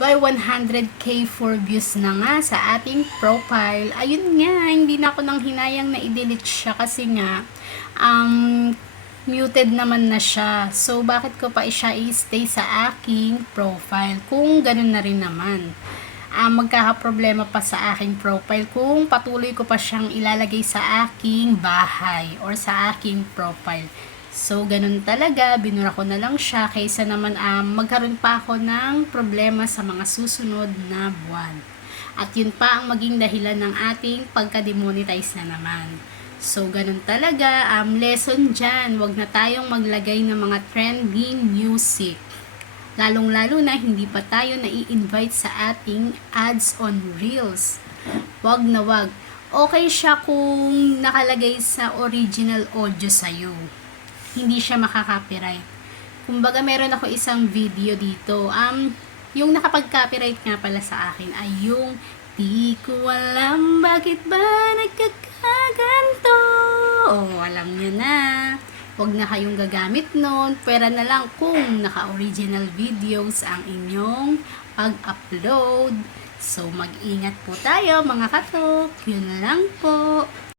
By 100k for views na nga sa ating profile. Ayun nga, hindi na ako nang hinayang na i-delete siya kasi nga muted naman na siya. So, bakit ko pa siya i-stay sa aking profile kung ganun na rin naman? Magkakaproblema pa sa aking profile kung patuloy ko pa siyang ilalagay sa aking bahay or sa aking profile. So, ganun talaga, binura ko na lang siya kaysa naman magkaroon pa ako ng problema sa mga susunod na buwan. At yun pa ang maging dahilan ng ating pagka-demonetize na naman. So, ganun talaga, lesson dyan, wag na tayong maglagay ng mga trending music. Lalong-lalo na hindi pa tayo nai-invite sa ating ads on Reels. Wag na wag. Okay siya kung nakalagay sa original audio sa'yo. Hindi siya makaka-copyright. Kumbaga meron ako isang video dito. Yung nakapag-copyright nga pala sa akin ay yung di ko alam bakit ba nagkakaganto. Oh, alam nyo na. Huwag na kayong gagamit nun. Pwera na lang kung naka-original videos ang inyong pag-upload. So, mag-ingat po tayo mga katok. Yun lang po.